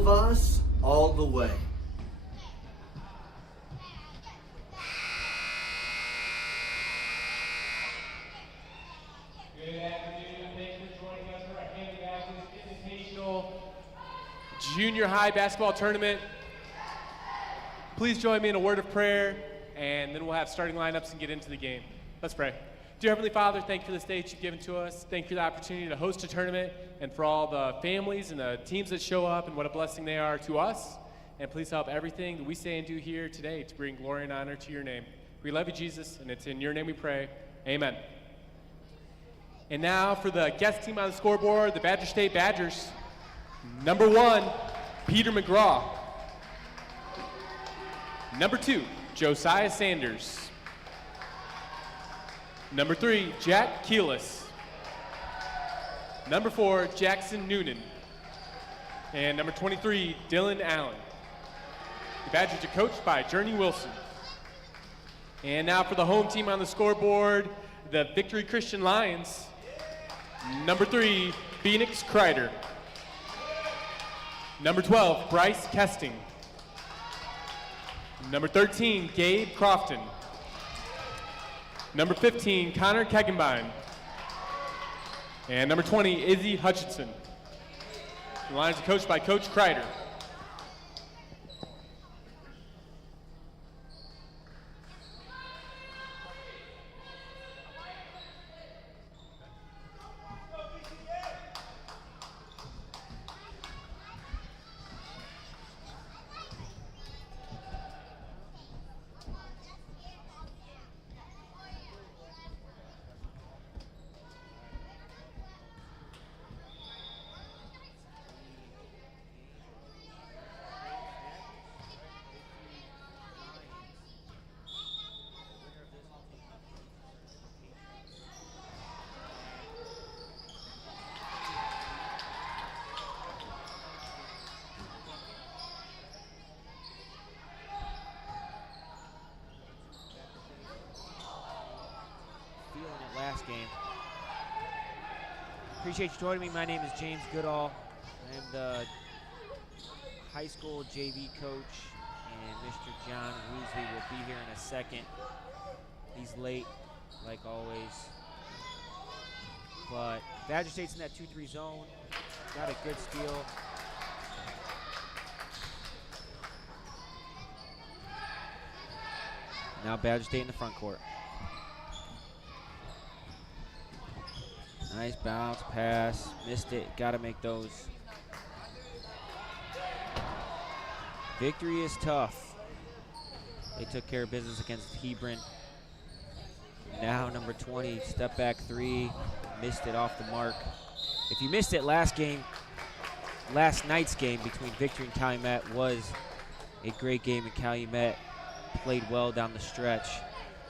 of us all the way. Good afternoon. Thank you for joining us for our Handing Baptist Invitational Junior High Basketball Tournament. Please join me in a word of prayer, and then we'll have starting lineups and get into the game. Let's pray. Dear Heavenly Father, thank you for this day that you've given to us. Thank you for the opportunity to host a tournament and for all the families and the teams that show up and what a blessing they are to us. And please help everything that we say and do here today to bring glory and honor to your name. We love you, Jesus, and it's in your name we pray. Amen. And now for the guest team on the scoreboard, the Badger State Badgers. Number 1, Peter McGraw. Number 2, Josiah Sanders. Number 3, Jack Keelis. Number 4, Jackson Noonan. And number 23, Dylan Allen. The Badgers are coached by Journey Wilson. And now for the home team on the scoreboard, the Victory Christian Lions. Number 3, Phoenix Kreider. Number 12, Bryce Kesting. Number 13, Gabe Crofton. Number 15, Connor Kegenbein. And number 20, Izzy Hutchinson. The Lions are coached by Coach Kreider. Last game. Appreciate you joining me. My name is James Goodall. I am the high school JV coach, and Mr. John Woosley will be here in a second. He's late, like always. But Badger State's in that 2-3 zone. Got a good steal. Now Badger State in the front court. Nice bounce pass, missed it, gotta make those. Victory is tough. They took care of business against Hebron. Now number 20, step back 3, missed it off the mark. If you missed it last night's game between Victory and Calumet was a great game, and Calumet played well down the stretch.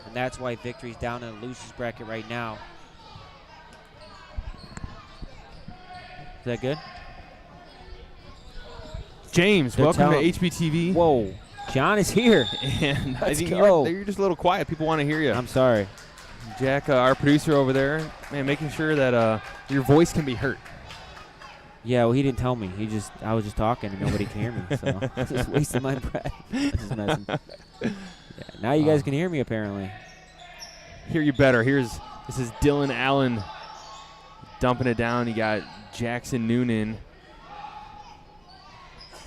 And that's why Victory's down in the losers bracket right now. Is that good? James, welcome to HBTV. Whoa, John is here. And I think go. you're just a little quiet. People want to hear you. I'm sorry. Jack, our producer over there, man, making sure that your voice can be heard. Yeah, well, he didn't tell me. I was just talking and nobody can hear me, so I just wasted my breath. Just messing. Yeah, now you guys can hear me apparently. Hear you better. This is Dylan Allen dumping it down. You got Jackson Noonan.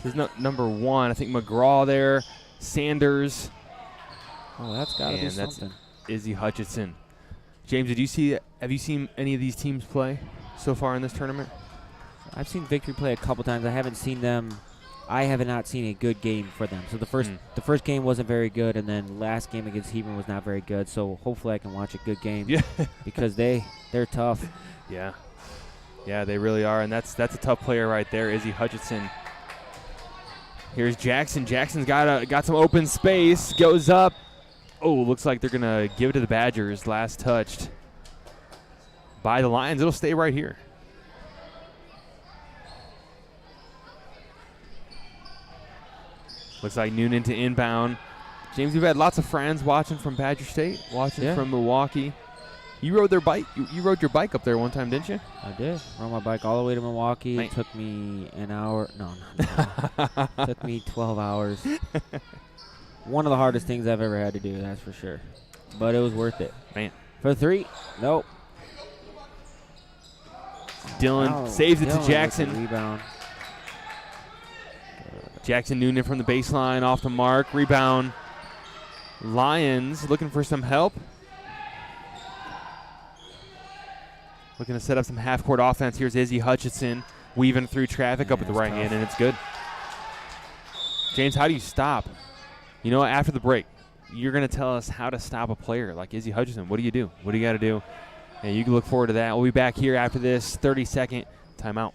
There's number 1. I think McGraw there. Sanders. Oh, that's got to be something. That's Izzy Hutchinson. James, have you seen any of these teams play so far in this tournament? I've seen Victory play a couple times. I have not seen a good game for them. So the first game wasn't very good, and then last game against Hebron was not very good. So hopefully I can watch a good game. Yeah. Because they're tough. Yeah. Yeah, they really are, and that's a tough player right there, Izzy Hutchinson. Here's Jackson. Jackson's got some open space. Goes up. Oh, looks like they're gonna give it to the Badgers. Last touched by the Lions. It'll stay right here. Looks like Noonan to inbound. James, we've had lots of friends watching from Badger State, watching from Milwaukee. You rode their bike. You rode your bike up there one time, didn't you? I did. Rode my bike all the way to Milwaukee. Man. It took me an hour. No. Took me 12 hours. One of the hardest things I've ever had to do, that's for sure. But it was worth it. Man. For 3, nope. Dylan saves it Dylan to Jackson. with the rebound. Jackson Noonan from the baseline off the mark. Rebound. Lions looking for some help. Looking to set up some half-court offense. Here's Izzy Hutchinson weaving through traffic up at the right hand, and it's good. James, how do you stop? You know, after the break, you're going to tell us how to stop a player like Izzy Hutchinson. What do you do? What do you got to do? And you can look forward to that. We'll be back here after this 30-second timeout.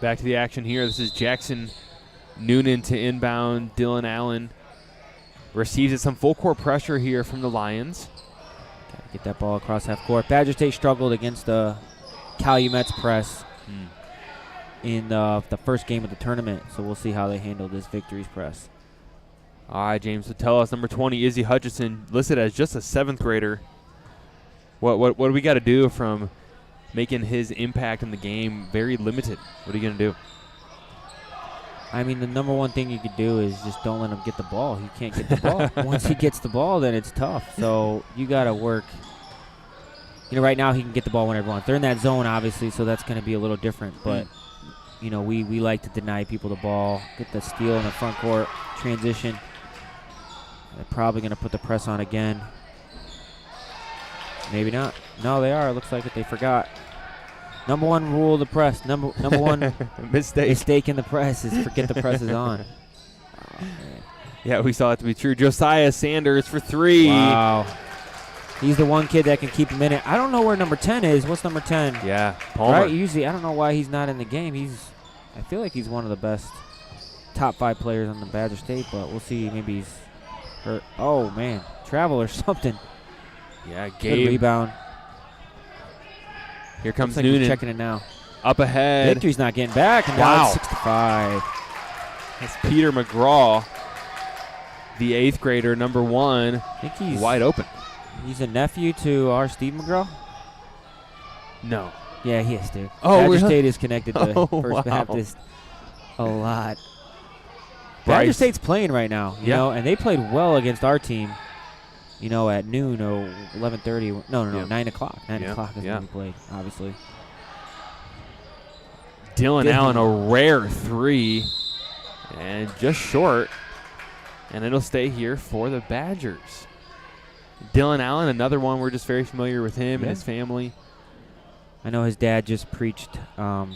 Back to the action here. This is Jackson Noonan to inbound. Dylan Allen receives it. Some full court pressure here from the Lions. Gotta get that ball across half court. Badger State struggled against the Calumet's press in the first game of the tournament, so we'll see how they handle this Victory's press. All right, James, so tell us, number 20, Izzy Hutchinson, listed as just a 7th grader. What do we got to do from making his impact in the game very limited? What are you going to do? I mean, the number one thing you could do is just don't let him get the ball. He can't get the ball. Once he gets the ball, then it's tough. So you got to work. You know, right now he can get the ball whenever he wants. They're in that zone, obviously, so that's going to be a little different. But, you know, we like to deny people the ball, get the steal in the front court, transition. They're probably going to put the press on again. Maybe not. No, they are. It looks like it. They forgot. Number one rule of the press. Number one mistake in the press is forget the press is on. Oh, man. Yeah, we saw it to be true. Josiah Sanders for 3. Wow. He's the one kid that can keep him in it. I don't know where number 10 is. What's number 10? Yeah, Palmer. Right, usually, I don't know why he's not in the game. I feel like he's one of the best top 5 players on the Badger State, but we'll see. Maybe he's hurt. Oh, man. Travel or something. Yeah, Good Gabe. rebound. Here comes Looks like he's Noonan. checking it now. Up ahead. Victory's not getting back, and now it's 6-5. That's Peter McGraw, the 8th grader, number 1. I think he's wide open. He's a nephew to our Steve McGraw. No. Yeah, he is, dude. Oh, Badger really? State is connected to Oh, First wow. Baptist a lot. Bryce. Badger State's playing right now, you know, and they played well against our team, you know, at noon or 11:30. No, Yeah. 9 o'clock. 9 Yeah, o'clock is yeah. when we played, obviously. Dylan Allen, a rare 3. And just short. And it'll stay here for the Badgers. Dylan Allen, another one. We're just very familiar with him and his family. I know his dad just preached the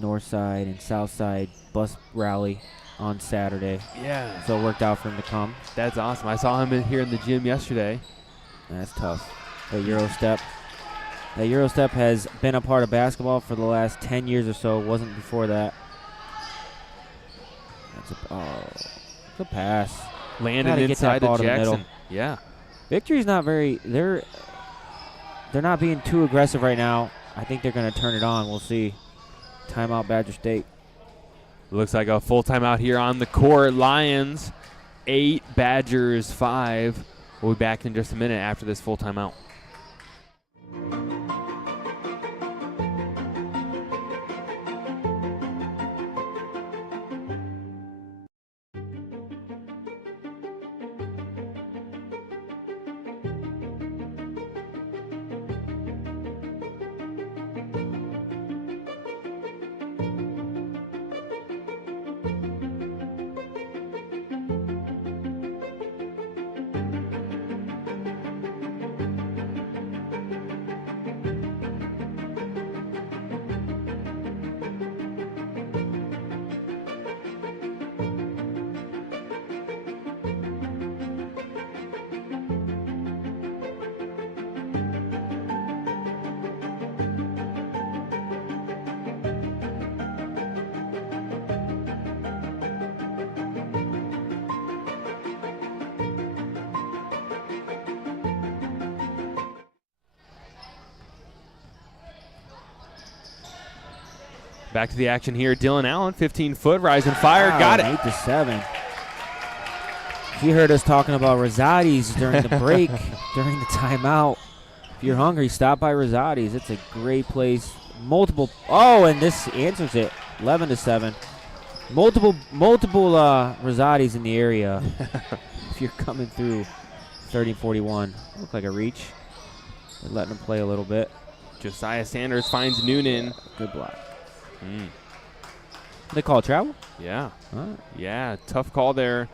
North Side and South Side bus rally on Saturday. Yeah. So it worked out for him to come. That's awesome. I saw him here in the gym yesterday. That's tough. The Euro step. That Euro step has been a part of basketball for the last 10 years or so. It wasn't before that. That's a pass. Landed Gotta get inside that ball to to the middle. Jackson. Yeah. Victory's not very. They're not being too aggressive right now. I think they're going to turn it on. We'll see. Timeout, Badger State. Looks like a full timeout here on the court. Lions 8, Badgers 5. We'll be back in just a minute after this full timeout. Back to the action here. Dylan Allen, 15-foot, rise and fire. Wow, Got it. 8-7. He heard us talking about Rosati's during the break, during the timeout. If you're hungry, stop by Rosati's. It's a great place. Multiple. Oh, and this answers it. 11-7. Multiple Rosati's in the area. If you're coming through 30-41. Look like a reach. They're letting him play a little bit. Josiah Sanders finds Noonan. Good block. They call it travel? Yeah. All right. Yeah, tough call there.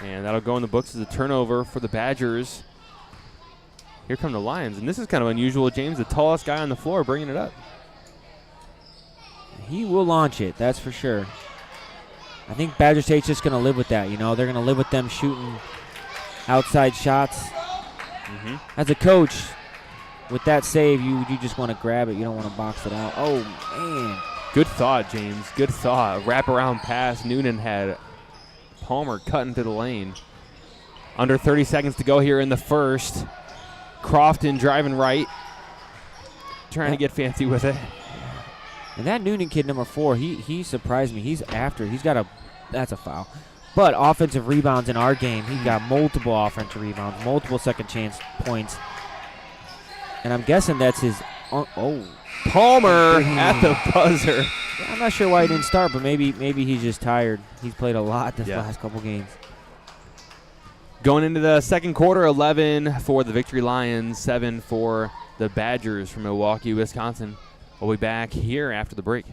And that'll go in the books as a turnover for the Badgers. Here come the Lions. And this is kind of unusual. James, the tallest guy on the floor, bringing it up. He will launch it, that's for sure. I think Badger State's just going to live with that. You know, they're going to live with them shooting outside shots. As a coach, with that save, you just want to grab it. You don't want to box it out. Oh, man. Good thought, James. Good thought. Wraparound pass. Noonan had Palmer cutting to the lane. Under 30 seconds to go here in the first. Crofton driving right. Trying to get fancy with it. And that Noonan kid, number 4, he surprised me. He's got a, that's a foul. But offensive rebounds in our game, he got multiple offensive rebounds, multiple second chance points. And I'm guessing that's his, Palmer at the buzzer. I'm not sure why he didn't start, but maybe he's just tired. He's played a lot this last couple games. Going into the second quarter, 11 for the Victory Lions, 7 for the Badgers from Milwaukee, Wisconsin. We'll be back here after the break.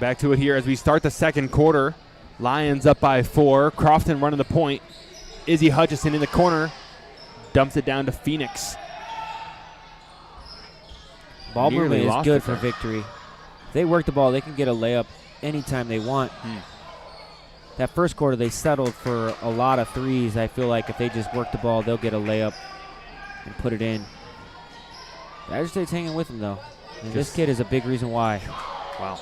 Back to it here as we start the second quarter. Lions up by 4. Crofton running the point. Izzy Hutchison in the corner. Dumps it down to Phoenix. Ball movement is good for Victory. If they work the ball, they can get a layup anytime they want. That first quarter, they settled for a lot of threes. I feel like if they just work the ball, they'll get a layup and put it in. Badger State's hanging with them, though. And this kid is a big reason why. Wow.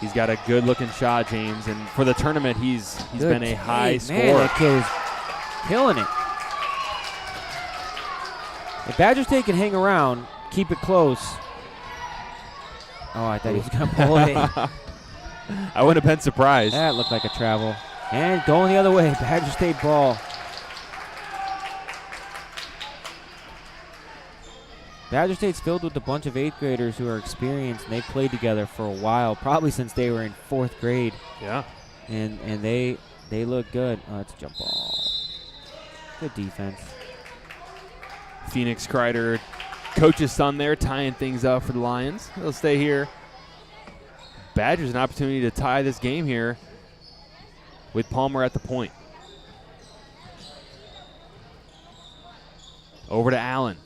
He's got a good-looking shot, James, and for the tournament, he's been a high scorer. Man, that kid is killing it. If Badger State can hang around, keep it close. Oh, I thought he was going to pull it. I wouldn't have been surprised. That looked like a travel. And going the other way, Badger State ball. Badger State's filled with a bunch of 8th graders who are experienced, and they've played together for a while, probably since they were in 4th grade. Yeah. And they look good. Oh, that's a jump ball. Good defense. Phoenix Kreider, coach's son there, tying things up for the Lions. They'll stay here. Badgers an opportunity to tie this game here with Palmer at the point. Over to Allen.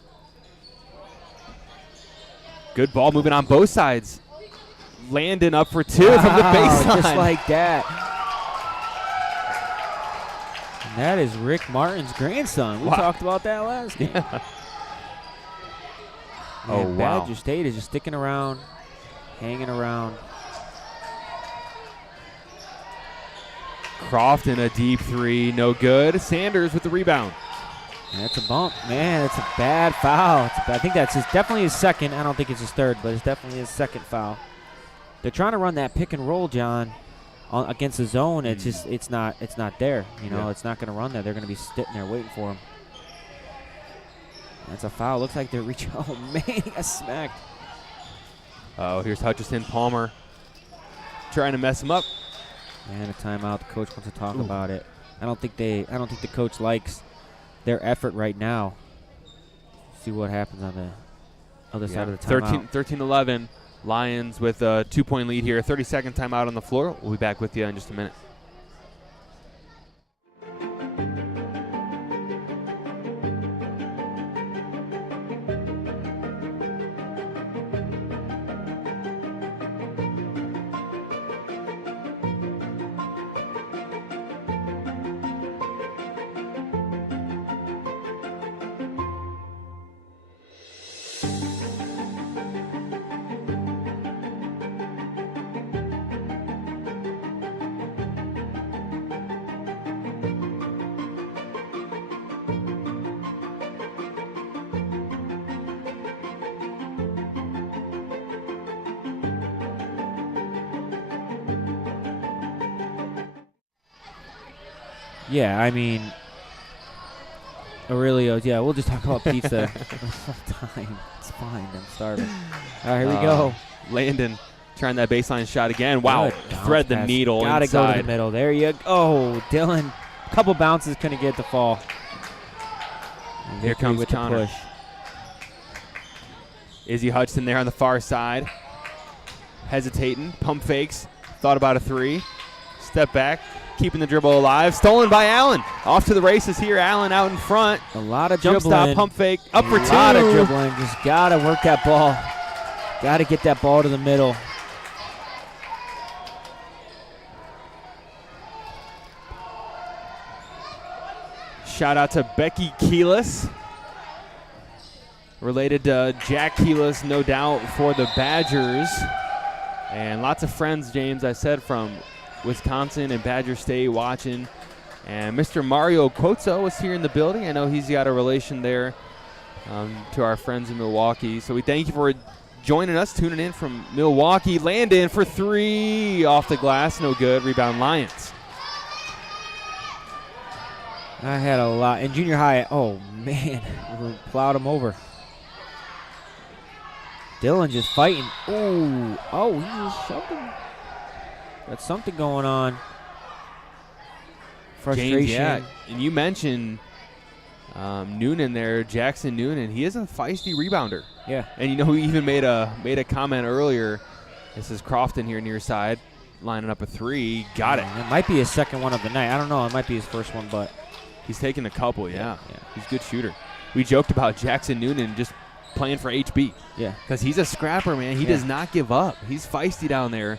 Good ball moving on both sides. Landon up for 2 from the baseline. Just like that. And that is Rick Martin's grandson. We talked about that last game. Yeah. Oh, wow. Badger State is just sticking around, hanging around. Crofton a deep 3, no good. Sanders with the rebound. That's a bump. Man, it's a bad foul. I think that's definitely his second. I don't think it's his third, but it's definitely his second foul. They're trying to run that pick and roll, John. against the zone, it's just it's not there. You know, Yeah. it's not going to run there. They're going to be sitting there waiting for him. That's a foul. Looks like they're reaching. Oh man, he got smacked. Oh, here's Hutchison. Palmer trying to mess him up. And a timeout. The coach wants to talk about it. I don't think the coach likes their effort right now. See what happens on the other side of the timeout. 13-11. Lions with a 2-point lead here. 30-second timeout on the floor. We'll be back with you in just a minute. Yeah, I mean, Aurelio's. Yeah, we'll just talk about pizza the whole time. It's fine. I'm starving. All right, here we go. Landon trying that baseline shot again. Wow, Good thread the pass. needle Gotta inside. go to the middle. There you go. Oh, Dylan. Couple bounces, couldn't get the fall. And Here Victory comes with Connor. the push. Izzy Hudson there on the far side. Hesitating, pump fakes, thought about a three. Step back, keeping the dribble alive. Stolen by Allen. Off to the races here. Allen out in front. A lot of Jump dribbling. stop, pump fake, up for two. A lot of dribbling. Just gotta work that ball. Gotta get that ball to the middle. Shout out to Becky Keelis. Related to Jack Keelis, no doubt, for the Badgers. And lots of friends, James, I said, from Wisconsin and Badger State watching. And Mr. Mario Quotzo is here in the building. I know he's got a relation there to our friends in Milwaukee. So we thank you for joining us, tuning in from Milwaukee. Landon for three off the glass, no good. Rebound Lions. I had a lot. In junior high, oh, man, we plowed him over. Dylan just fighting. Ooh. Oh, he just shoved him. Got something going on. Frustration. James, yeah. And you mentioned Noonan there, Jackson Noonan. He is a feisty rebounder. Yeah. And you know, he even made a comment earlier. This is Crofton here near side, lining up a three. Got it. It might be his second one of the night. I don't know. It might be his first one, but he's taken a couple, yeah. Yeah. He's a good shooter. We joked about Jackson Noonan just playing for HB. Yeah. Because he's a scrapper, man. He does not give up. He's feisty down there.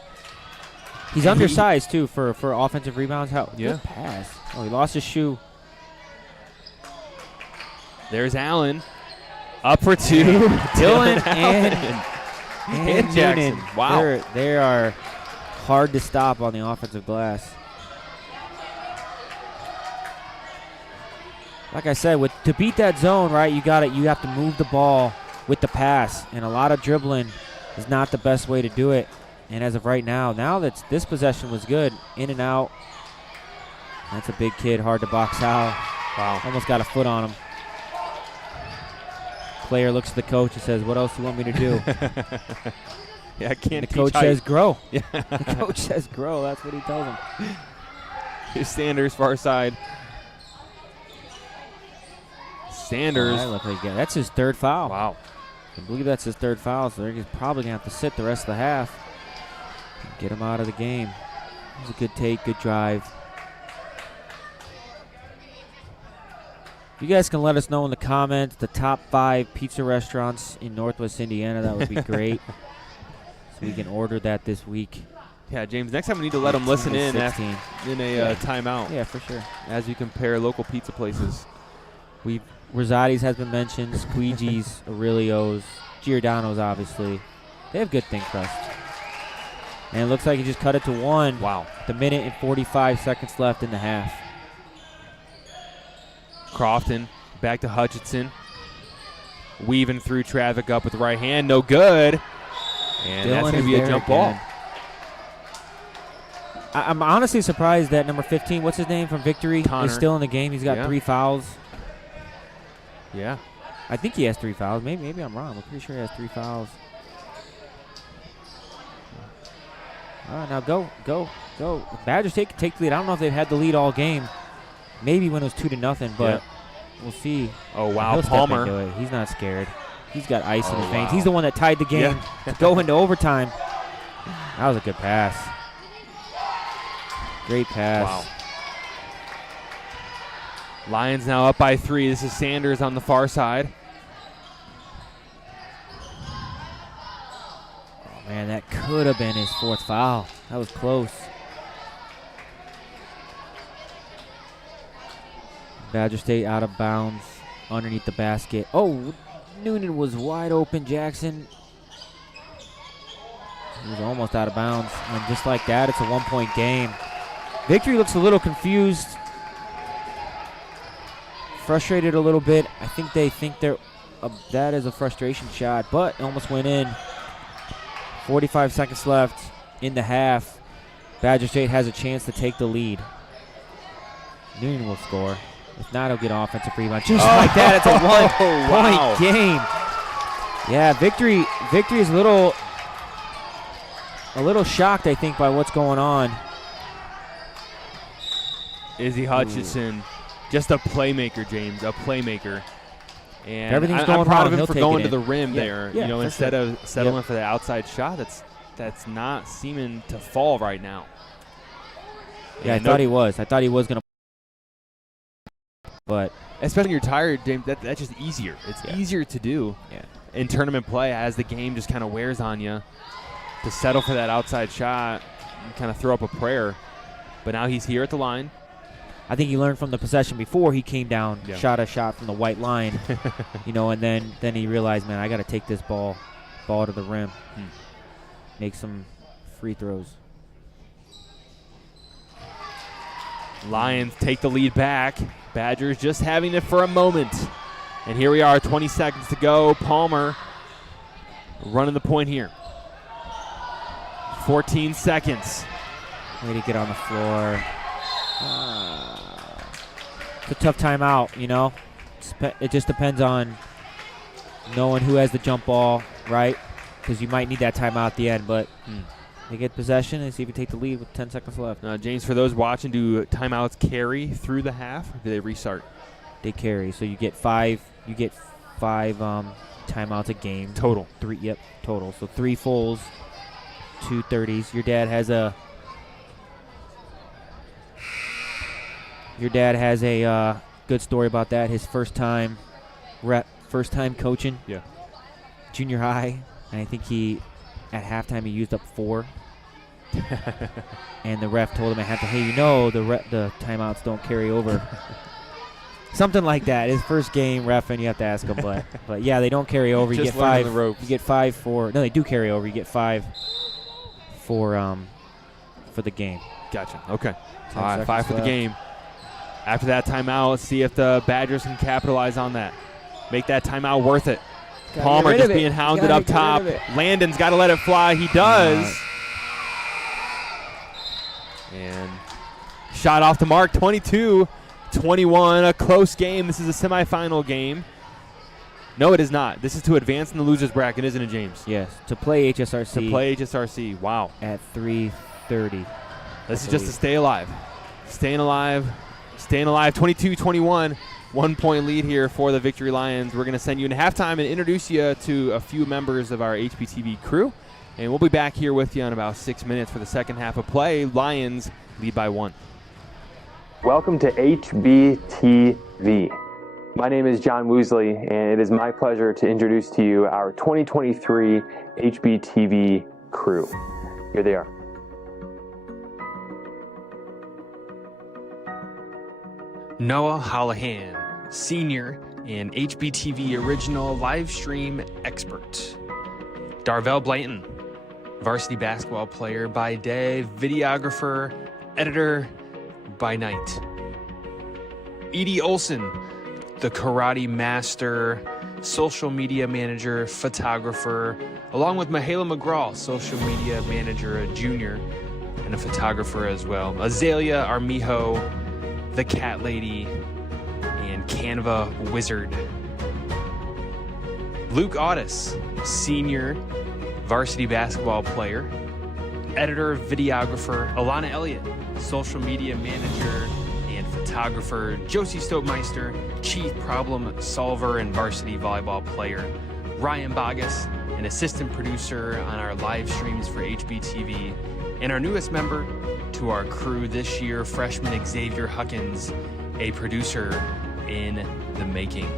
He's undersized, too, for offensive rebounds. Yeah. Good pass. Oh, he lost his shoe. There's Allen. Up for two. Dylan Allen. and Jackson. Noonan. Wow. They are hard to stop on the offensive glass. Like I said, to beat that zone, right, you have to move the ball with the pass, and a lot of dribbling is not the best way to do it. And as of right now that this possession was good, in and out. That's a big kid, hard to box out. Wow. Almost got a foot on him. Player looks at the coach and says, "What else do you want me to do?" Yeah, I can't. The coach says, "Grow." Yeah. The coach says, "Grow." That's what he tells him. Here's Sanders, far side. Sanders. That looked like that's his third foul. Wow. I believe that's his third foul, so he's probably going to have to sit the rest of the half. Get him out of the game. It was a good take, good drive. You guys can let us know in the comments the top 5 pizza restaurants in Northwest Indiana. That would be great. So we can order that this week. Yeah, James, next time we need to let them listen in 16. in a timeout. Yeah, for sure. As we compare local pizza places. Rosati's has been mentioned, Squeegee's, Aurelio's, Giordano's, obviously. They have good thin crust. And it looks like he just cut it to 1. Wow. The minute and 45 seconds left in the half. Crofton back to Hutchinson. Weaving through traffic up with the right hand. No good. And that's going to be a jump ball. I'm honestly surprised that number 15, what's his name from Victory, Connor. is still in the game. He's got 3 fouls. Yeah. I think he has 3 fouls. Maybe I'm wrong. I'm pretty sure he has 3 fouls. All right, now go. Badgers take the lead. I don't know if they've had the lead all game. Maybe when it was 2-0, but we'll see. Oh, wow, He'll step Palmer. into it. He's not scared. He's got ice in his veins. Wow. He's the one that tied the game to go into overtime. That was a good pass. Great pass. Wow. Lions now up by 3. This is Sanders on the far side. Oh, man, that could have been his 4th foul. That was close. Badger State out of bounds underneath the basket. Oh, Noonan was wide open. Jackson. He was almost out of bounds. And just like that, it's a 1-point game. Victory looks a little confused. Frustrated a little bit. I think they think that is a frustration shot, but it almost went in. 45 seconds left in the half. Badger State has a chance to take the lead. Noonan will score. If not, he'll get offensive rebound. Just like that, it's a 1-point game. Yeah, Victory is a little shocked, I think, by what's going on. Izzy Hutchinson, just a playmaker, James, a playmaker. And Everything's I'm going proud wrong, of him he'll for take going it to in. the rim Yeah, there. yeah, for Instead sure. of settling for the outside shot, that's not seeming to fall right now. Yeah, I thought he was. I thought he was going to. But especially when you're tired, James, that's just easier. It's easier to do in tournament play as the game just kind of wears on you to settle for that outside shot and kind of throw up a prayer. But now he's here at the line. I think he learned from the possession before he came down, shot a shot from the white line, and then he realized, man, I got to take this ball to the rim, make some free throws. Lions take the lead back. Badgers just having it for a moment. And here we are, 20 seconds to go. Palmer running the point here. 14 seconds. Way to get on the floor. It's a tough timeout, It just depends on knowing who has the jump ball, right? Because you might need that timeout at the end, but they get possession and see if you take the lead with 10 seconds left. James, for those watching, do timeouts carry through the half, or do they restart? They carry, so you get five timeouts a game. Total. 3, total. So 3 fulls, 2 30s. Your dad has a good story about that. His first time coaching. Yeah. Junior high, and I think at halftime he used up 4. And the ref told him at halftime, hey, the timeouts don't carry over. Something like that. His first game ref, and you have to ask him, but yeah, they don't carry over. You Just get 5. learning the ropes. You get 5 for. No, they do carry over. You get 5 for the game. Gotcha. Okay. 10 All right, seconds 5 for the left. game. After that timeout, let's see if the Badgers can capitalize on that. Make that timeout worth it. Palmer just being hounded up top. Landon's got to let it fly. He does. And shot off the mark, 22-21, a close game. This is a semifinal game. No, it is not. This is to advance in the losers bracket, isn't it, James? Yes, to play HSRC. To play HSRC. Wow. At 3:30. This is just to stay alive. Staying alive. 22-21. 1-point lead here for the Victory Lions. We're going to send you into halftime and introduce you to a few members of our HBTV crew. And we'll be back here with you in about 6 minutes for the second half of play. Lions lead by 1. Welcome to HBTV. My name is John Woosley, and it is my pleasure to introduce to you our 2023 HBTV crew. Here they are. Noah Holohan, Senior and HBTV Original Live Stream Expert. Darvell Blanton, Varsity Basketball Player by day, Videographer, Editor by night. Edie Olson, the Karate Master, Social Media Manager, Photographer, along with Mahala McGraw, Social Media Manager, a Junior, and a photographer as well. Azalea Armijo, the Cat Lady, and Canva Wizard. Luke Audis, senior varsity basketball player. Editor, videographer. Alana Elliott, social media manager and photographer. Josie Stokemeister, chief problem solver and varsity volleyball player. Ryan Bogus, an assistant producer on our live streams for HBTV. And our newest member to our crew this year, freshman Xavier Huckins, a producer in the making.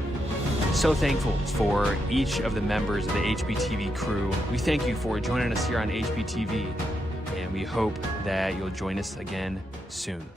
So thankful for each of the members of the HBTV crew. We thank you for joining us here on HBTV, and we hope that you'll join us again soon.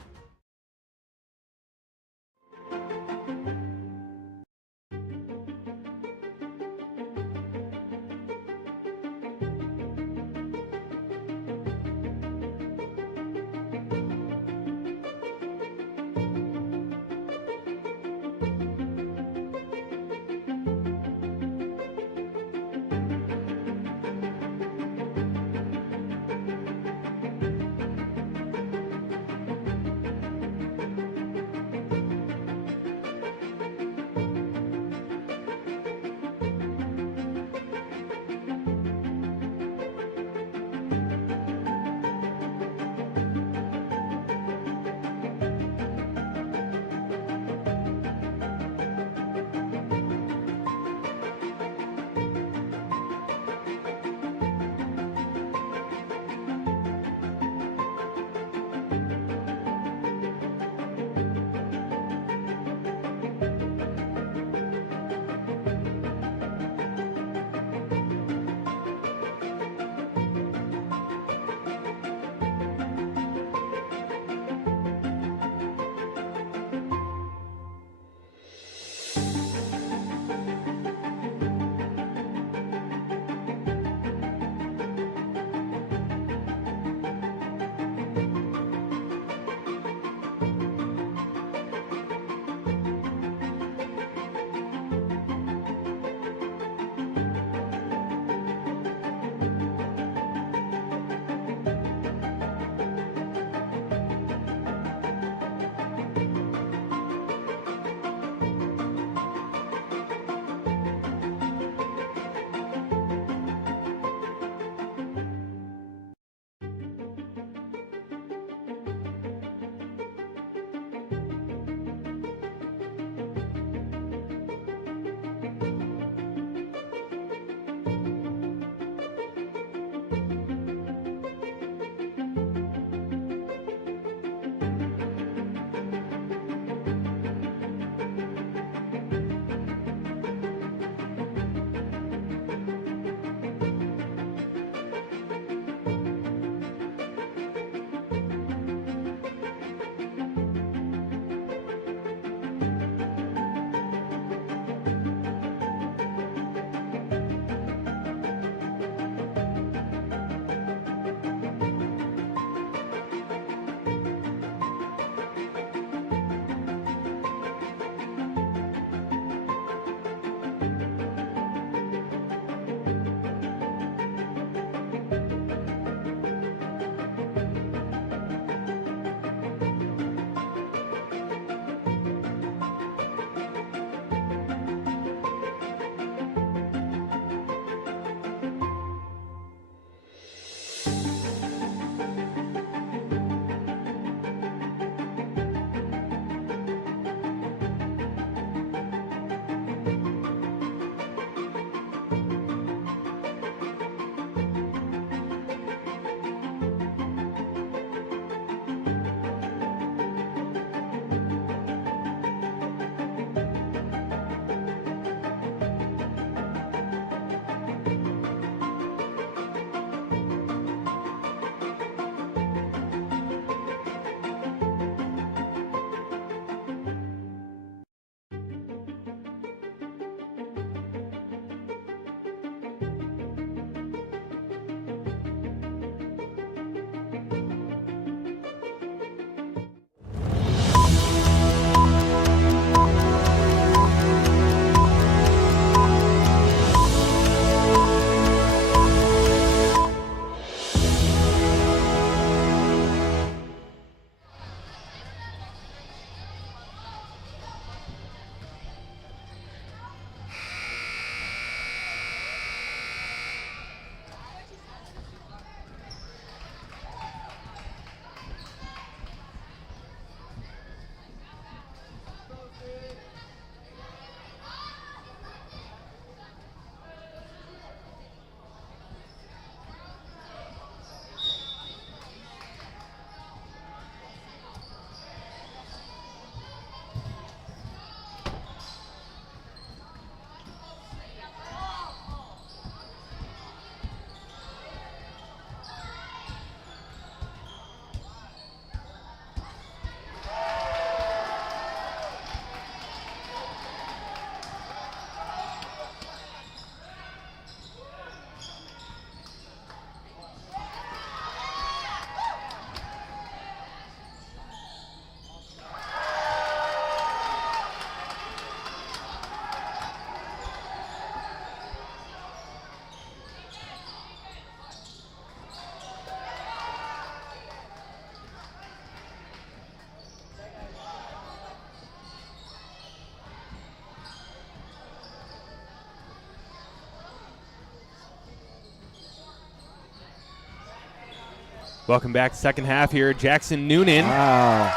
Welcome back, second half here. Jackson Noonan Wow.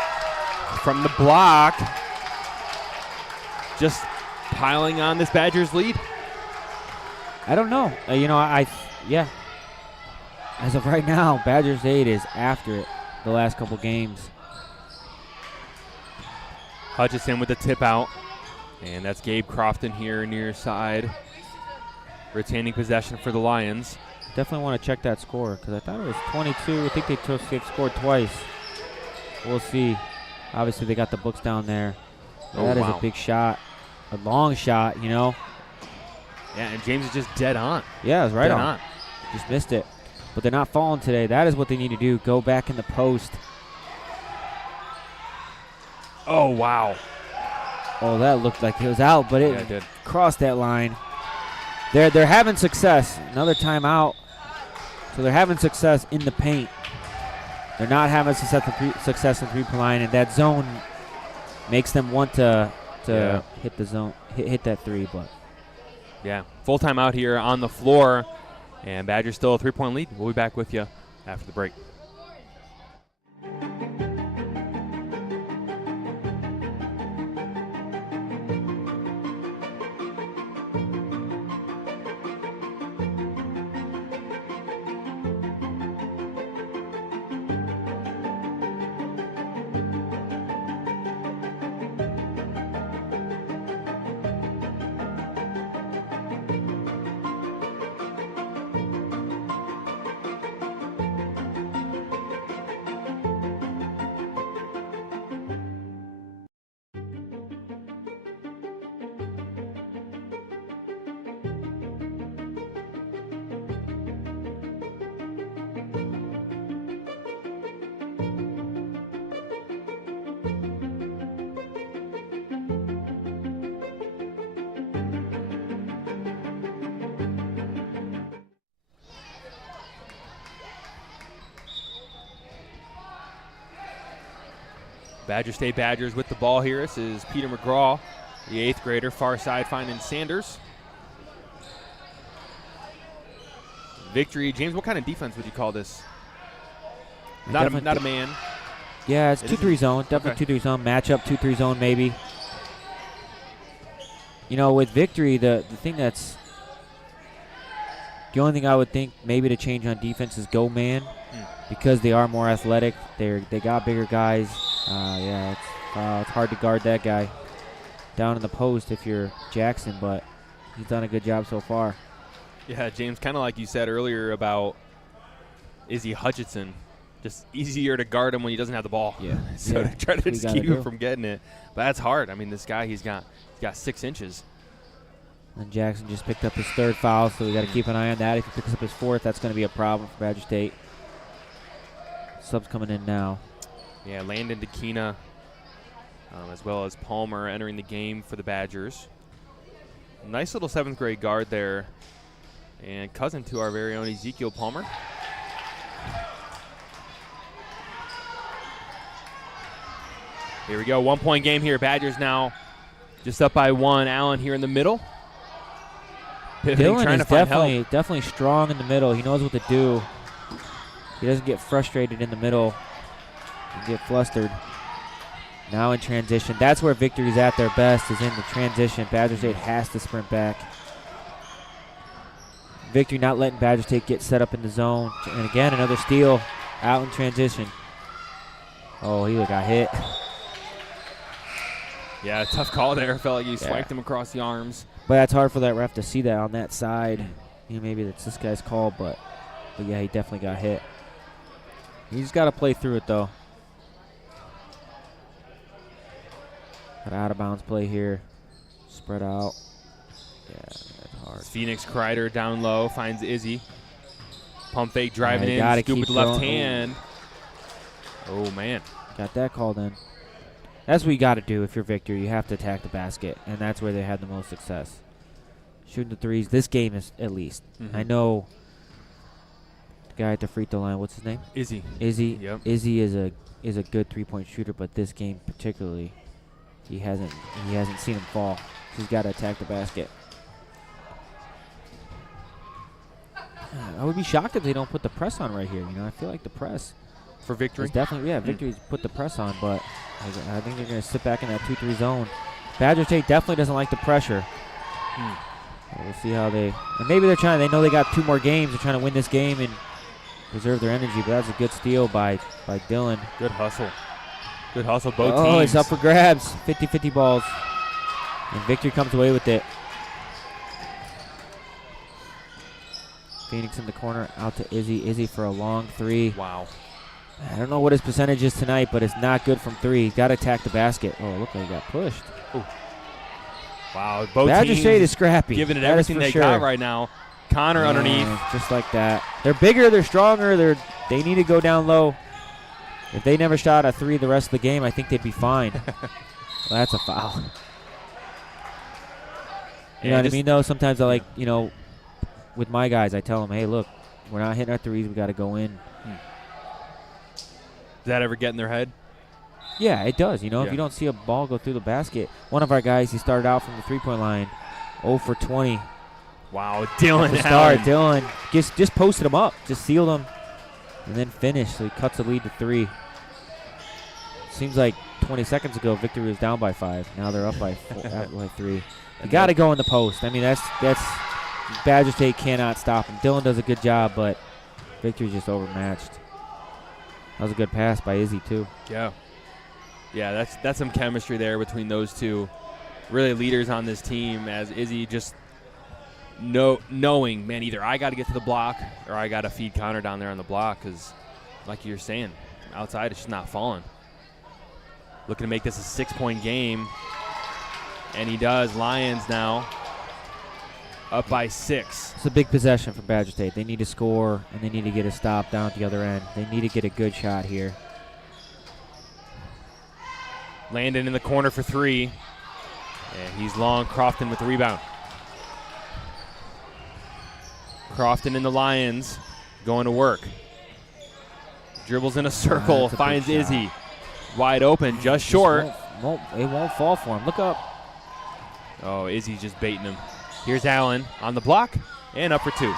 from the block. Just piling on this Badgers lead. I don't know. Yeah. As of right now, Badgers 8 is after it the last couple games. Hutchison with the tip out. And that's Gabe Crofton here near side. Retaining possession for the Lions. Definitely want to check that score because I thought it was 22. I think they scored twice. We'll see. Obviously, they got the books down there. That is a big shot. A long shot, you know. Yeah, and James is just dead on. Yeah, it was right Dead on. Just missed it. But they're not falling today. That is what they need to do. Go back in the post. Oh, wow. Oh, that looked like it was out, but Yeah, it did. crossed that line. They're having success. Another timeout. So they're having success in the paint. They're not having success in three-point line, and that zone makes them want to hit the zone, hit that three. But yeah, full timeout here on the floor, and Badgers still a 3-point lead. We'll be back with you after the break. Badger State Badgers with the ball here. This is Peter McGraw, the 8th grader, far side finding Sanders. Victory. James, what kind of defense would you call this? Not a man. yeah, it's 2-3 zone. Definitely 2-3 zone. Matchup 2-3 zone maybe. You know, with Victory, the thing that's the only thing I would think maybe to change on defense is go man because they are more athletic. They got bigger guys. It's hard to guard that guy down in the post if you're Jackson, but he's done a good job so far. Yeah, James, kind of like you said earlier about Izzy Hutchinson. Just easier to guard him when he doesn't have the ball. Yeah. So Yeah. to try to What you just gotta keep him do. from getting it. But that's hard. I mean, this guy, he's got 6 inches. And Jackson just picked up his 3rd foul, so we got to keep an eye on that. If he picks up his 4th, that's going to be a problem for Badger State. Subs coming in now. Yeah, Landon Dakina, as well as Palmer entering the game for the Badgers. Nice little 7th grade guard there. And cousin to our very own Ezekiel Palmer. Here we go, 1-point game here. Badgers now just up by 1. Allen here in the middle. Pivoting, Dylan trying is to find help. definitely strong in the middle. He knows what to do. He doesn't get frustrated in the middle and get flustered. Now in transition. That's where Victory's at their best, is in the transition. Badger State has to sprint back. Victory not letting Badger State get set up in the zone. And again, another steal out in transition. Oh, he got hit. Yeah, tough call there. Felt like he swiped him across the arms. But that's hard for that ref to see that on that side. You know, maybe that's this guy's call, but yeah, he definitely got hit. You just got to play through it, though. Got out of bounds play here. Spread out. Yeah, that's hard. Phoenix Kreider down low, finds Izzy. Pump fake driving you in, gotta scoop keep with left going. hand. Oh, man. Got that called in. That's what you got to do if you're Victor. You have to attack the basket, and that's where they had the most success. Shooting the threes. This game is at least. I know the guy at the free throw line. What's his name? Izzy. Izzy. Yep. Izzy is a good 3-point shooter, but this game particularly, he hasn't seen him fall. He's got to attack the basket. I would be shocked if they don't put the press on right here. You know, I feel like the press for Victory? It's definitely, Victory's put the press on, but I think they're going to sit back in that 2-3 zone. Badger State definitely doesn't like the pressure. We'll see how they, and maybe they know they got 2 more games. They're trying to win this game and preserve their energy, but that's a good steal by Dylan. Good hustle. Good hustle, both Oh, teams. it's up for grabs. 50-50 balls. And Victory comes away with it. Phoenix in the corner, out to Izzy. Izzy for a long 3. Wow. I don't know what his percentage is tonight, but it's not good from 3. He's got to attack the basket. Oh, look like he got pushed. Ooh. Wow, both Badger teams State is scrappy. giving it That is everything for they sure. got right now. Connor underneath. Just like that. They're bigger, they're stronger, they need to go down low. If they never shot a 3 the rest of the game, I think they'd be fine. Well, that's a foul. You know what I mean, though? Sometimes I like, with my guys, I tell them, hey, look, we're not hitting our 3s, we got to go in. Does that ever get in their head? Yeah, it does. If you don't see a ball go through the basket. One of our guys, he started out from the 3-point line, 0 for 20. Wow, Dylan At the Allen. start, Dylan just posted him up, just sealed him, and then finished. So he cuts the lead to 3. Seems like 20 seconds ago, Victory was down by 5. Now they're up by 3. You got to go in the post. I mean, that's Badger State cannot stop him. Dylan does a good job, but Victory's just overmatched. That was a good pass by Izzy too. Yeah, that's some chemistry there between those two. Really leaders on this team, as Izzy just knowing, man, either I got to get to the block or I got to feed Connor down there on the block, because, like you're saying, outside it's just not falling. Looking to make this a 6-point game, and he does. Lions now up by 6. It's a big possession for Badger State. They need to score, and they need to get a stop down at the other end. They need to get a good shot here. Landon in the corner for 3, and he's long. Crofton with the rebound. Crofton and the Lions going to work. Dribbles in a circle, finds Izzy. Wide open, just short. It won't fall for him. Look up. Oh, Izzy's just baiting him. Here's Allen on the block and up for 2.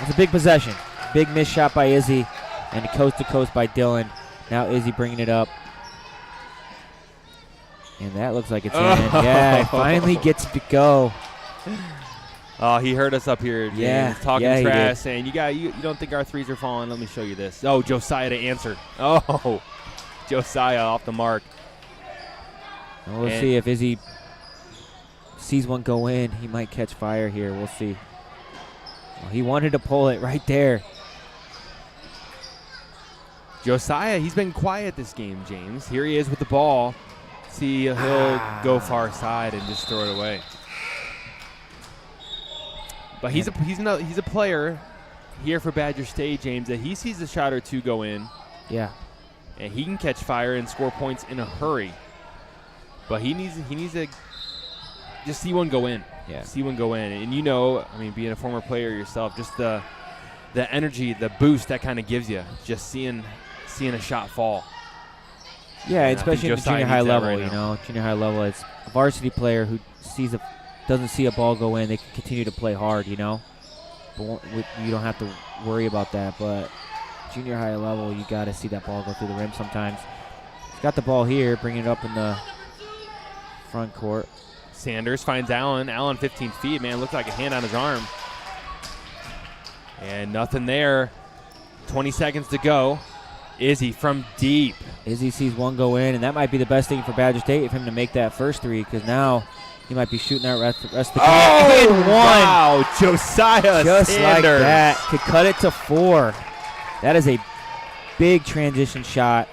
It's a big possession. Big missed shot by Izzy, and coast to coast by Dylan. Now Izzy bringing it up. And that looks like it's in. Yeah, it finally gets to go. Oh, he heard us up here, James, Yeah, talking yeah, he trash, did. saying, you don't think our 3s are falling? Let me show you this. Oh, Josiah to answer. Oh, Josiah off the mark. And we'll see if Izzy sees one go in. He might catch fire here. We'll see. Well, he wanted to pull it right there. Josiah, he's been quiet this game, James. Here he is with the ball. See, he'll go far side and just throw it away. But he's a player here for Badger State, James, that he sees a shot or 2 go in. Yeah. And he can catch fire and score points in a hurry. But he needs to just see one go in. Yeah. See one go in. And being a former player yourself, just the energy, the boost that kind of gives you, just seeing a shot fall. Yeah, And especially I at think the junior Josiah high needs that level, right now. Junior high level, it's a varsity player who doesn't see a ball go in. They can continue to play hard, But you don't have to worry about that. But junior high level, you got to see that ball go through the rim sometimes. He's got the ball here, bringing it up in the front court. Sanders finds Allen. Allen 15 feet, man. Looked like a hand on his arm. And nothing there. 20 seconds to go. Izzy from deep. Izzy sees one go in, and that might be the best thing for Badger State for him to make that first 3, because now he might be shooting that rest of the game. Oh, And one. wow. Josiah Just Sanders. like that. Could cut it to 4. That is a big transition shot.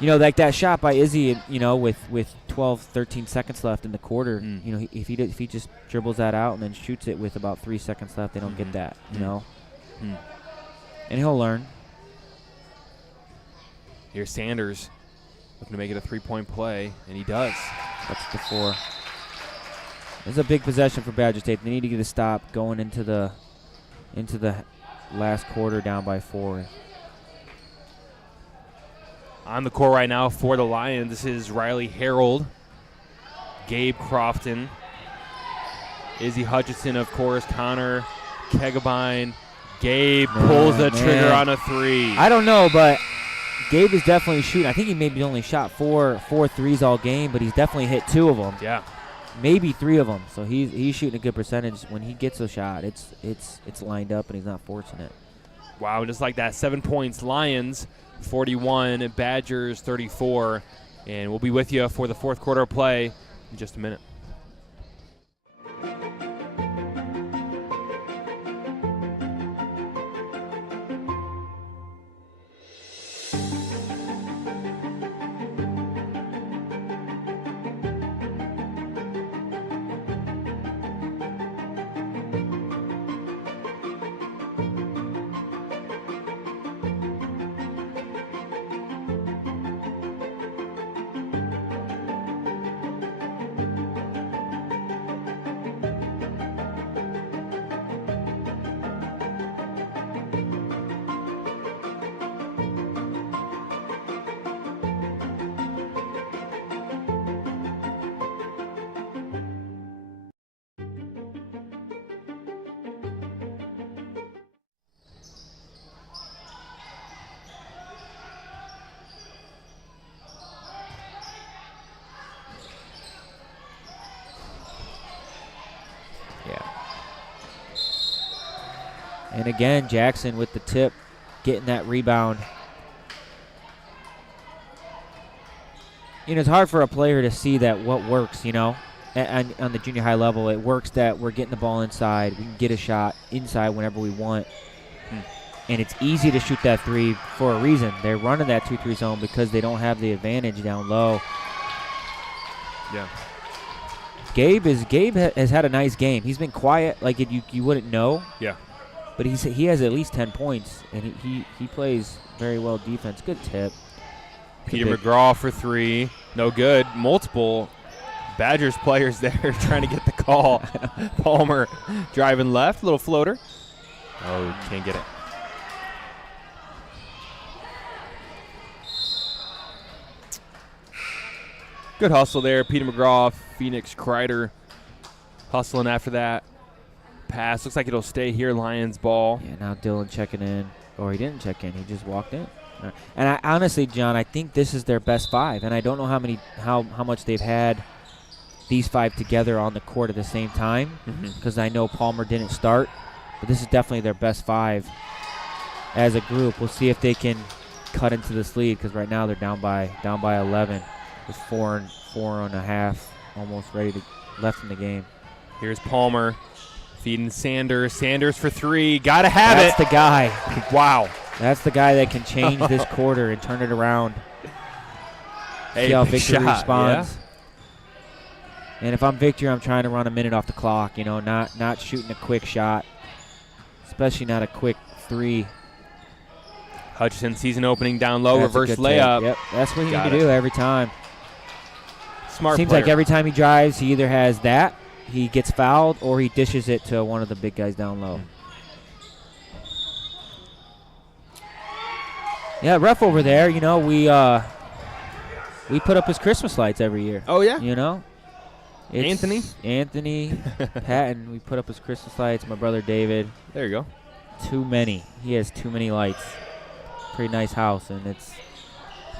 Like that shot by Izzy, with 12, 13 seconds left in the quarter, if he just dribbles that out and then shoots it with about 3 seconds left, they don't get that, And he'll learn. Here's Sanders looking to make it a 3-point play, and he does. That's the 4. It's a big possession for Badger State. They need to get a stop going into the last quarter down by 4. On the court right now for the Lions, this is Riley Harold, Gabe Crofton, Izzy Hutchinson, of course, Connor Kegabine, Gabe pulls the trigger on a 3. I don't know, but Gabe is definitely shooting. I think he maybe only shot four threes all game, but he's definitely hit 2 of them. Yeah. Maybe 3 of them. So he's shooting a good percentage. When he gets a shot, it's lined up and he's not forcing it. Wow, just like that, 7 points. Lions 41, Badgers 34. And we'll be with you for the fourth quarter of play in just a minute. And again, Jackson with the tip, getting that rebound. You know, it's hard for a player to see that what works, you know, on the junior high level. It works that we're getting the ball inside. We can get a shot inside whenever we want. And it's easy to shoot that 3 for a reason. They're running that 2-3 zone because they don't have the advantage down low. Yeah. Gabe has had a nice game. He's been quiet, like you wouldn't know. Yeah. But he has at least 10 points, and he plays very well defense. Good tip. Peter McGraw for 3. No good. Multiple Badgers players there trying to get the call. Palmer driving left. Little floater. Oh, can't get it. Good hustle there. Peter McGraw, Phoenix Kreider hustling after that. Pass. Looks like it'll stay here. Lions ball. Yeah, now Dylan checking in. Or he didn't check in. He just walked in. And I honestly, John, I think this is their best 5. And I don't know how much they've had these 5 together on the court at the same time. Because I know Palmer didn't start. But this is definitely their best 5 as a group. We'll see if they can cut into this lead. Because right now they're down by 11 with 4.5 almost left in the game. Here's Palmer. Feeding Sanders. Sanders for 3. Gotta have it. That's the guy. Wow. That's the guy that can change this quarter and turn it around. Hey, see how big Victory shot, responds. Yeah. And if I'm Victory, I'm trying to run a minute off the clock. You know, not shooting a quick shot, especially not a quick 3. Hutchinson season opening down low. That's Reverse a good layup. take. Yep, that's what you Got need to it. do every time. Smart Seems player. like every time he drives, he either has that, he gets fouled, or he dishes it to one of the big guys down low. Yeah, ref over there, you know, we put up his Christmas lights every year. Oh, yeah? You know? It's Anthony, Patton, we put up his Christmas lights. My brother David. There you go. Too many. He has too many lights. Pretty nice house, and it's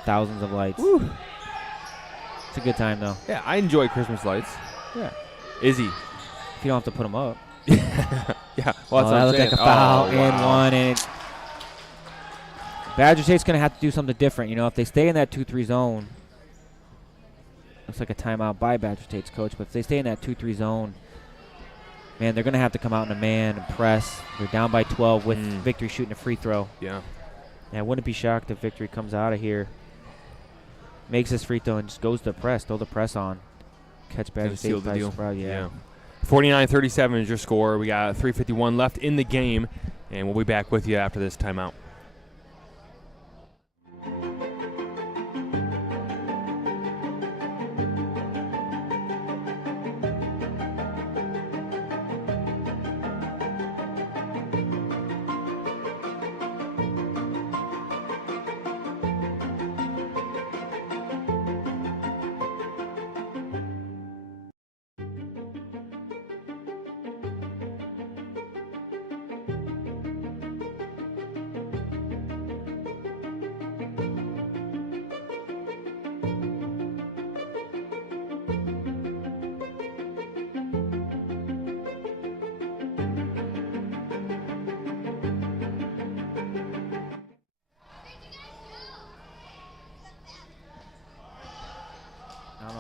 thousands of lights. Woo. It's a good time, though. Yeah, I enjoy Christmas lights. Yeah. Izzy. If you don't have to put them up. Yeah. Well, That looked like a foul and one. And Badger State's going to have to do something different. You know, if they stay in that 2-3 zone, looks like a timeout by Badger State's coach, but if they stay in that 2-3 zone, man, they're going to have to come out in a man and press. They're down by 12 with Victory shooting a free throw. Yeah. And I wouldn't be shocked if Victory comes out of here, makes this free throw, and just goes to the press, throw the press on. Catch Badger State Seal the by deal. surprise. Yeah. 49-37 is your score. We got 3:51 left in the game, and we'll be back with you after this timeout.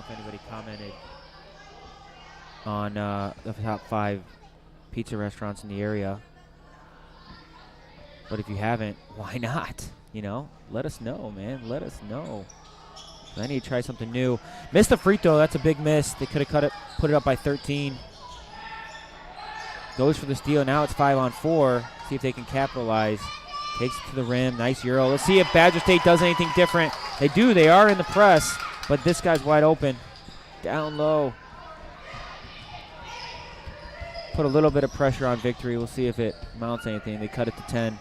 if anybody commented on the top 5 pizza restaurants in the area. But if you haven't, why not? You know, let us know, man. Let us know. I need to try something new. Missed the free throw. That's a big miss. They could have put it up by 13. Goes for the steal. Now it's 5-on-4. See if they can capitalize. Takes it to the rim. Nice Euro. Let's see if Badger State does anything different. They do. They are in the press, but this guy's wide open. Down low. Put a little bit of pressure on Victory. We'll see if it mounts anything. They cut it to 10.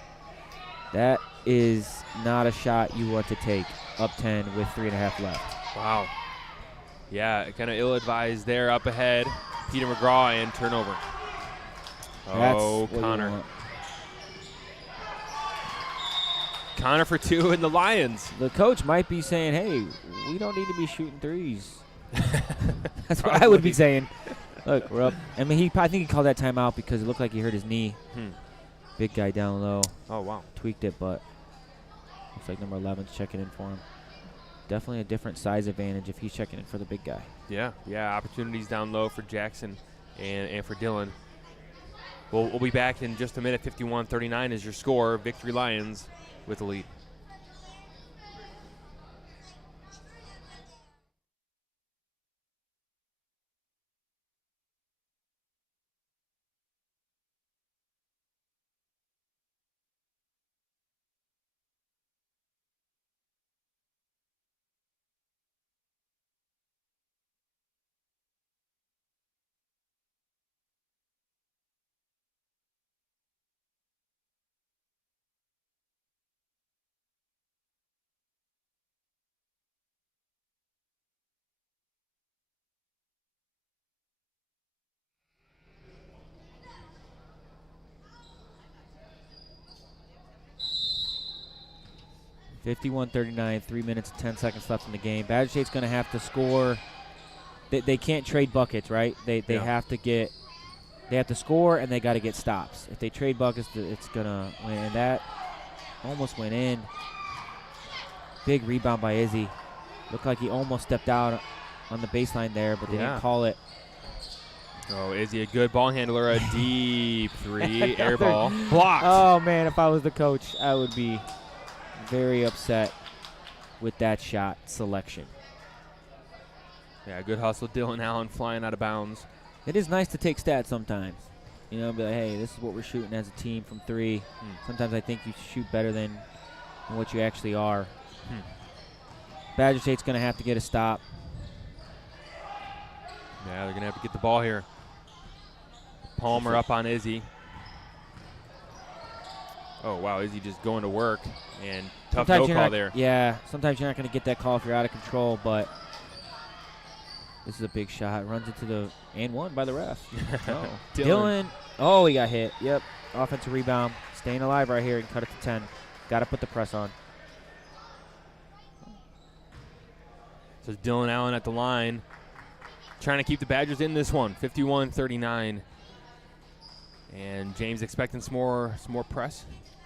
That is not a shot you want to take. Up 10 with 3.5 left. Wow. Yeah, kind of ill-advised there up ahead. Peter McGraw and turnover. Oh, Connor. Connor for 2 in the Lions. The coach might be saying, hey, we don't need to be shooting threes. That's what I would be saying. Look, we're up. I mean, I think he called that timeout because it looked like he hurt his knee. Big guy down low. Oh, wow. Tweaked it, but looks like number 11's checking in for him. Definitely a different size advantage if he's checking in for the big guy. Yeah, opportunities down low for Jackson and for Dylan. We'll be back in just a minute. 51-39 is your score. Victory Lions with the lead. (51-39), 3 minutes and 10 seconds left in the game. Badger State's going to have to score. They can't trade buckets, right? They have to get. They have to score and they got to get stops. If they trade buckets, it's going to win. And that almost went in. Big rebound by Izzy. Looked like he almost stepped out on the baseline there, but they didn't call it. Oh, Izzy, a good ball handler, a deep 3, air ball. Blocked. Oh, man, if I was the coach, I would be very upset with that shot selection. Yeah, good hustle. Dylan Allen flying out of bounds. It is nice to take stats sometimes. You know, be like, hey, this is what we're shooting as a team from 3. Sometimes I think you shoot better than what you actually are. Badger State's going to have to get a stop. Yeah, they're going to have to get the ball here. Palmer up on Izzy. Oh, wow, Izzy just going to work. And tough no call there. Yeah, sometimes you're not going to get that call if you're out of control, but this is a big shot. Runs into the and one by the ref. Oh. Dylan. Oh, he got hit. Yep. Offensive rebound. Staying alive right here and cut it to 10. Got to put the press on. So Dylan Allen at the line. Trying to keep the Badgers in this one. 51-39. And James expecting some more press.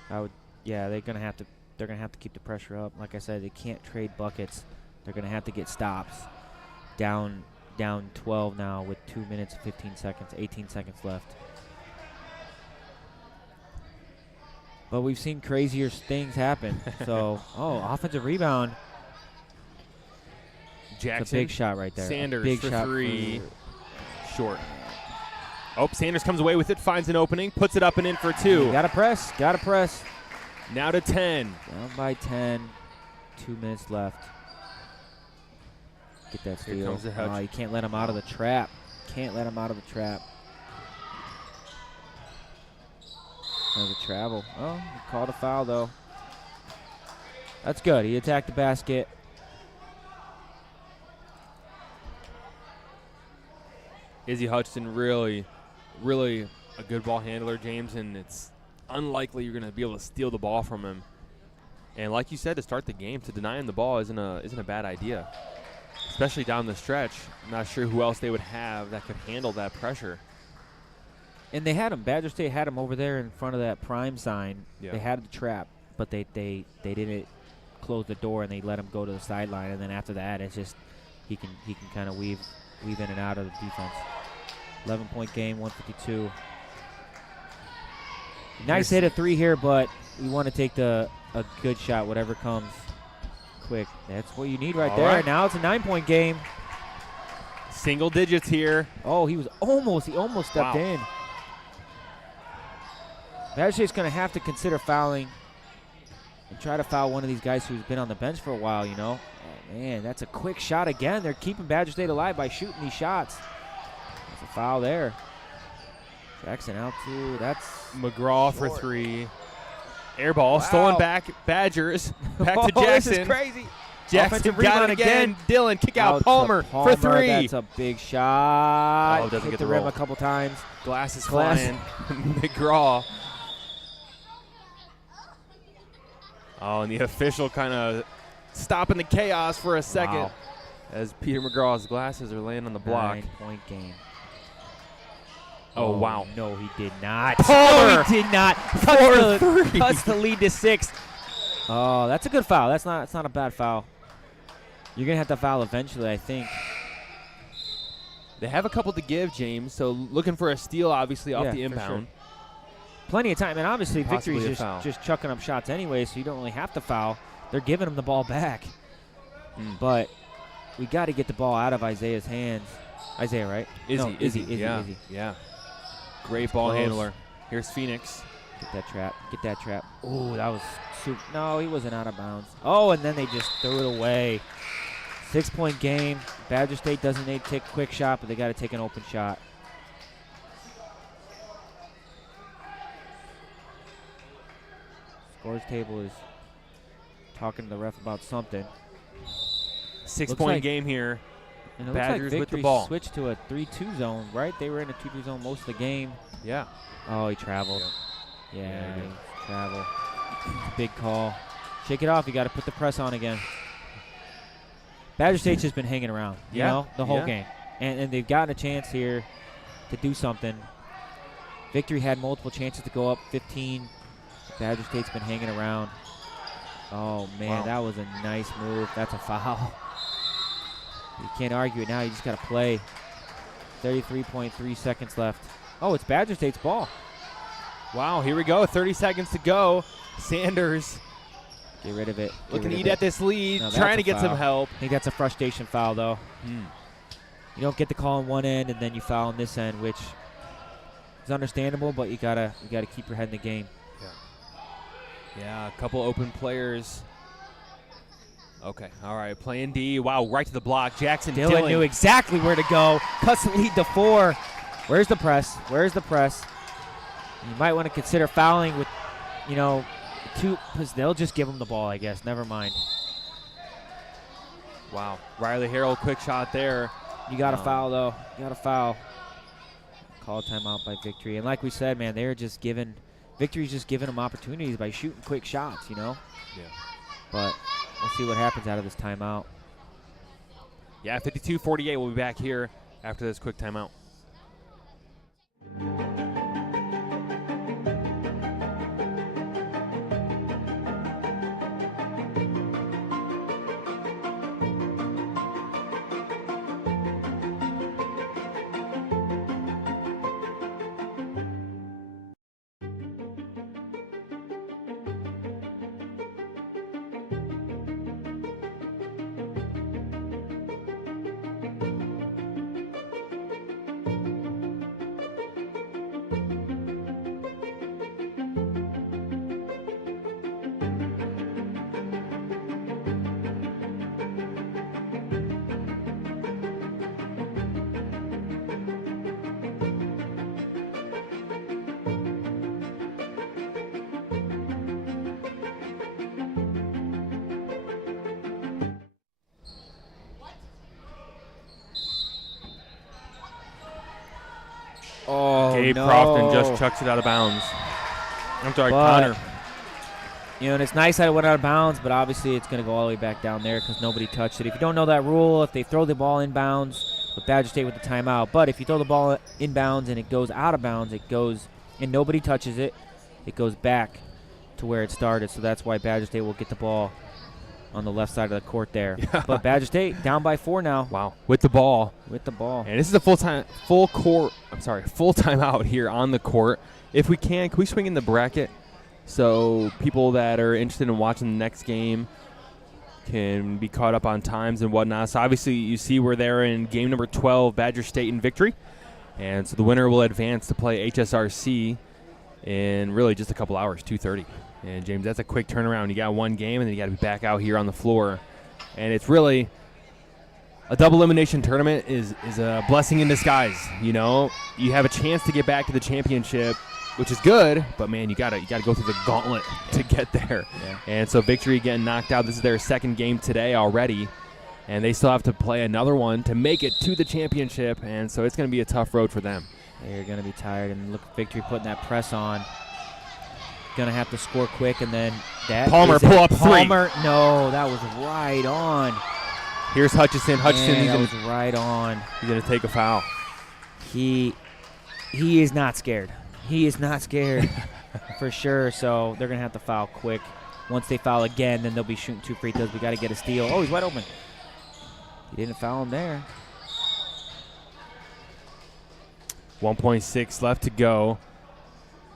They're gonna have to keep the pressure up. Like I said, they can't trade buckets. They're gonna have to get stops. Down 12 now with 2 minutes and 15 seconds, 18 seconds left. But we've seen crazier things happen. So, offensive rebound. Jackson. It's a big shot right there. Sanders big for shot 3. Short. Oh, Sanders comes away with it, finds an opening, puts it up and in for 2. Gotta press. Now to 10. Down by 10. 2 minutes left. Get that steal. Here comes the Hutch. You can't let him out of the trap. That was a travel. Oh, he called a foul, though. That's good. He attacked the basket. Izzy Hutchinson really a good ball handler, James, and it's unlikely you're going to be able to steal the ball from him. And like you said, to start the game, to deny him the ball isn't a bad idea, especially down the stretch. I'm not sure who else they would have that could handle that pressure. And they had him. Badger State had him over there in front of that prime sign. Yeah. They had the trap, but they didn't close the door, and they let him go to the sideline. And then after that, it's just he can kind of weave in and out of the defense. 11-point game, 152. Nice hit at 3 here, but we want to take a good shot, whatever comes quick. That's what you need right there. Right. Now it's a 9-point game. Single digits here. Oh, he almost stepped in. Badger State's going to have to consider fouling and try to foul one of these guys who's been on the bench for a while, you know. Oh, man, that's a quick shot again. They're keeping Badger State alive by shooting these shots. That's a foul there. Jackson out 2. That's McGraw for 3. Air ball stolen back. Badgers back to Oh, Jackson. this is crazy. Jackson Offensive got rebound it again. Dylan kick out Palmer for 3. That's a big shot. Oh, doesn't Hit get the the rim roll. a couple times. Glass is Glass. flying. McGraw. Oh, and the official kind of stopping the chaos for a second Wow. as Peter McGraw's glasses are laying on the block. 9-point game. Oh, wow. No, he did not. Palmer. No, he did not. Cuts the lead to 6. Oh, that's a good foul. That's not a bad foul. You're going to have to foul eventually, I think. They have a couple to give, James, so looking for a steal, obviously, off Yeah, the for inbound. sure. Plenty of time, and obviously Possibly Victory's a foul. just chucking up shots anyway, so you don't really have to foul. They're giving him the ball back. But we got to get the ball out of Isaiah's hands. Isaiah, right? No, Izzy. Yeah. Great ball close. handler. Here's Phoenix. Get that trap. Oh, that was super. No, he wasn't out of bounds. Oh, and then they just threw it away. 6-point game. Badger State doesn't need to take a quick shot, but they got to take an open shot. Scores table is talking to the ref about something. 6-point like- game here. And it Badgers looks like with the Victory ball. switched to a 3-2 zone, right? They were in a 2-2 zone most of the game. Yeah. Oh, he traveled. Yeah, Yeah, he did. travel. Big call. Shake it off. You got to put the press on again. Badger State's just been hanging around, you know, the whole game. And they've gotten a chance here to do something. Victory had multiple chances to go up 15. Badger State's been hanging around. Oh, man, that was a nice move. That's a foul. You can't argue it now. You just got to play. 33.3 seconds left. Oh, it's Badger State's ball. Wow, here we go. 30 seconds to go. Sanders Get rid of it. looking to eat at this lead, No, that's trying a to get some foul. help. I think that's a frustration foul, though. You don't get the call on one end, and then you foul on this end, which is understandable, but you gotta keep your head in the game. Yeah, a couple open players. Okay, all right, playing D. Wow, right to the block. Jackson Dylan knew exactly where to go. Cuts the lead to 4. Where's the press? Where's the press? You might want to consider fouling with, you know, 2, because they'll just give him the ball, I guess. Never mind. Wow, Riley Harrell, quick shot there. You got to foul, though. You got to foul. Call a timeout by Victory. And like we said, man, they're just giving – Victory's just giving them opportunities by shooting quick shots, you know? Yeah. But we'll see what happens out of this timeout. Yeah, 52-48. We'll be back here after this quick timeout. Oh, Gabe no. Crofton just chucks it out of bounds. I'm sorry, But, Connor. You know, and it's nice that it went out of bounds, but obviously it's going to go all the way back down there because nobody touched it. If you don't know that rule, if they throw the ball in bounds, with Badger State with the timeout. But if you throw the ball in bounds and it goes out of bounds, it goes, and nobody touches it, it goes back to where it started. So that's why Badger State will get the ball on the left side of the court there. Yeah. But Badger State down by 4 now. Wow, with the ball. With the ball. And this is a full timeout here on the court. If we can we swing in the bracket so people that are interested in watching the next game can be caught up on times and whatnot. So obviously you see we're there in game number 12, Badger State in victory. And so the winner will advance to play HSRC in really just a couple hours, 2:30. And James, that's a quick turnaround. You got one game and then you got to be back out here on the floor. And it's really a double elimination tournament is a blessing in disguise. You know, you have a chance to get back to the championship, which is good, but man, you gotta go through the gauntlet to get there. Yeah. And so victory getting knocked out. This is their second game today already, and they still have to play another one to make it to the championship. And so it's going to be a tough road for them. They're going to be tired, and look, victory putting that press on. Going to have to score quick, and then that Palmer is pull it. up Palmer, no, that was right on. Here's Hutchison. Man, that was right on. He's going to take a foul. He is not scared. He is not scared for sure, so they're going to have to foul quick. Once they foul again, then they'll be shooting 2 free throws. We got to get a steal. Oh, he's wide open. He didn't foul him there. 1.6 left to go.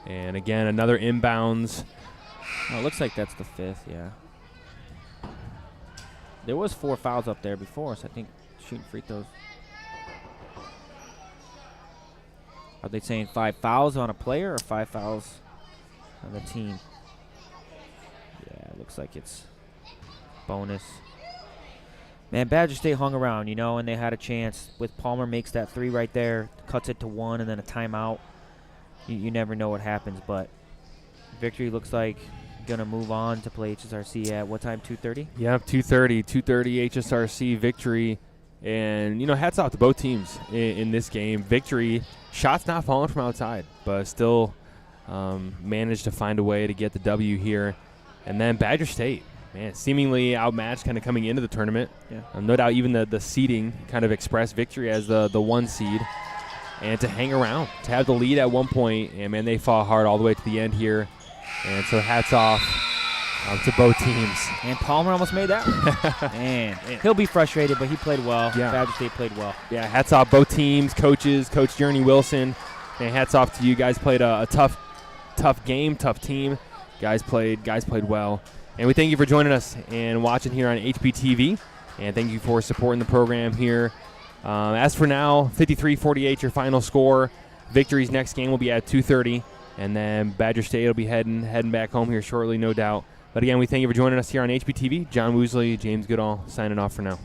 And again, another inbounds. Oh, it looks like that's the 5th, yeah. There was 4 fouls up there before, so I think shooting free throws. Are they saying 5 fouls on a player or 5 fouls on the team? Yeah, it looks like it's bonus. Man, Badger State hung around, you know, and they had a chance. With Palmer makes that 3 right there, cuts it to 1, and then a timeout. You never know what happens, but victory looks like going to move on to play HSRC at what time, 2:30? Yep, 2:30 HSRC victory. And, you know, hats off to both teams in this game. Victory, shots not falling from outside, but still managed to find a way to get the W here. And then Badger State, man, seemingly outmatched kind of coming into the tournament. Yeah. No doubt even the seeding kind of expressed victory as the 1 seed. And to hang around, to have the lead at one point, and, man, they fought hard all the way to the end here. And so hats off to both teams. And Palmer almost made that one. Man, he'll be frustrated, but he played well. Yeah. Badger State played well. Yeah, hats off both teams, coaches, Coach Journey Wilson. And hats off to you guys. Played a tough game, tough team. Guys played well. And we thank you for joining us and watching here on HBTV. And thank you for supporting the program here. As for now, 53-48 your final score. Victory's next game will be at 2:30. And then Badger State will be heading back home here shortly, no doubt. But again, we thank you for joining us here on HBTV. John Woosley, James Goodall, signing off for now.